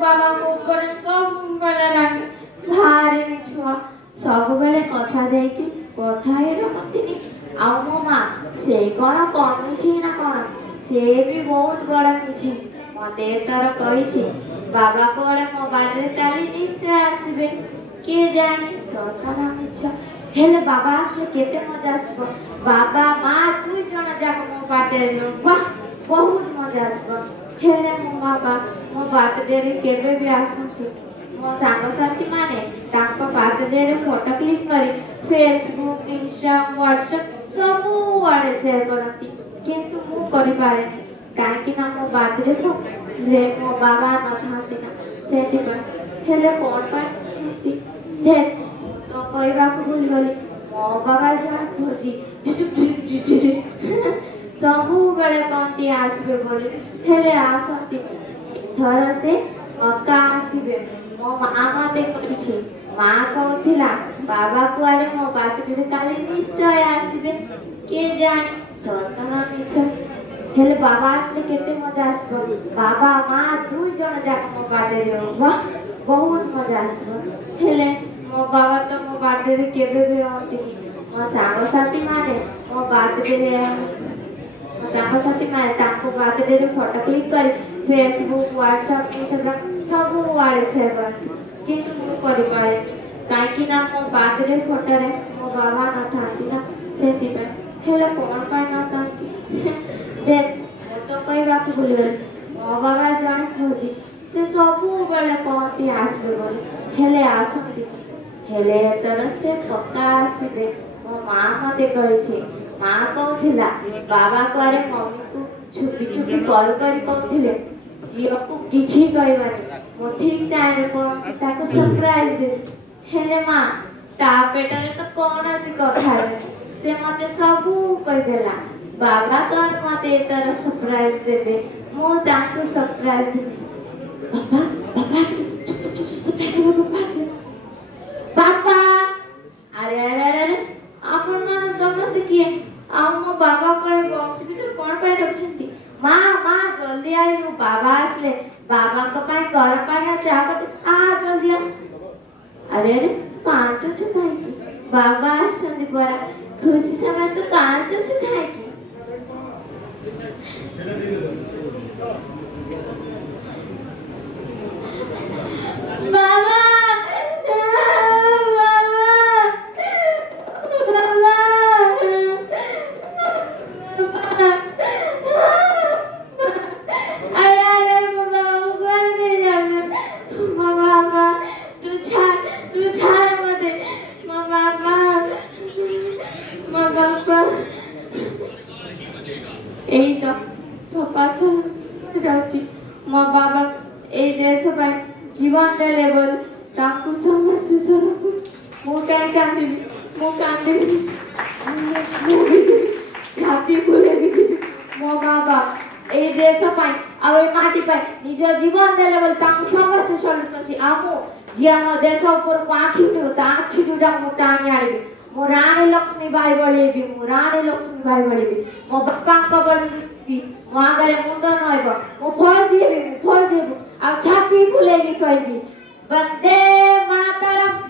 बाबा को ऊपर सब बेले लागे भारी छुआ सब बेले कथा देकी कथा ही रखती आ मो माँ से कौन कमी ना कौन से भी बहुत बड़ा मिछे मते तर कही बाबा कोड़े मो बाटे काली निश्चय आसबे के जाने सतना मिछ हेले बाबा आसले केते मजा आसबो बाबा माँ दुई जण जाक मो बाटे वाह बहुत मजा आसबो हेले मो बाबा मो बाटे रे केबे भी आसंती मो सांग साथी माने ताको बाटे रे फोटो क्लिक करी फेसबुक इंस्टाग्राम व्हाट्सएप सबु आड़े शेयर करती किंतु मु करि पारेनी काहे ना मो बाटे को रे मो बाबा न थांती ना सेति पर हेले कोन पाती देख तो कहवा को भूल गली मो बाबा जान खोजी सबु बेले कोंती आसबे बोली हेले आसंती थर से मक्का आसीबे मो माँ मते कहिछि माँ कहथिला बाबा को आले मो बाटे काले निश्चय आसीबे के जाने सतना मिछ हेले बाबा आसले केते मजा आसबो बाबा माँ दुई जण जाक मो बाटे रे वाह बहुत मजा आसबो हेले मो बाबा तो मो बाटे रे केबे भी रहती मो सांग साथी माने मो बाटे रे मो सांग साथी माने ताको बाटे रे फोटो क्लिक करी फेसबुक व्हाट्सएप इंस्टाग्राम सब वाले शेयर करती किंतु मु करि पारे काहे ना मो बाटे रे फोटो रे मो बाबा न थांती ना सेति पे हेले कोन पाय न थांती देख तो कहवा को भूल गली मो बाबा जान खोजी से सबु बेले कहती आसबे बोली हेले आसंती हेले तरह से पक्का आसबे मो माँ मते कहिछि माँ कहथिला बाबा को मम्मी को छुपी छुपी कॉल करी कहथिले जियो को किछि कहबानी मो ठीक टाइम रे पहुंची ताको सरप्राइज दे हेले माँ ता पेटरे तो कोन अछि कथा रे से मते सबु कहि देला बाबा तो मते तरह सरप्राइज देबे मो ताको सरप्राइज देबे बाबा बाबा सरप्राइज देबे बाबा अरे अरे अरे आपण मान समझ किए आ मो बाबा को बॉक्स भीतर कोन पाई रखछंती माँ माँ जल्दी आई मो बाबा आसले बाबा को पाई गरम पानी चाह कर आ जल्दी आ अरे अरे कांत छु खाई बाबा आसंदी परा खुशी समय तो कांत छु खाई बाबा मो बाबा ए देश पर जीवन देले बोल ताकू समझ सरो मो कांदी छाती फुले मो बाबा ए देश पर आ ए माटी पर निज जीवन देले बोल ताकू समझ सरो छि आमो जिया मो देश ऊपर आखी उठो ताखी दुडा मोटानी आड़ी मो रानी लक्ष्मी बाई बळेबी मो रानी लक्ष्मी बाई बळेबी मो बापा को बळेबी मो आगरे मुंड नयब मो फल देबी आ छाती फुलेबी कहबी वंदे मातरम।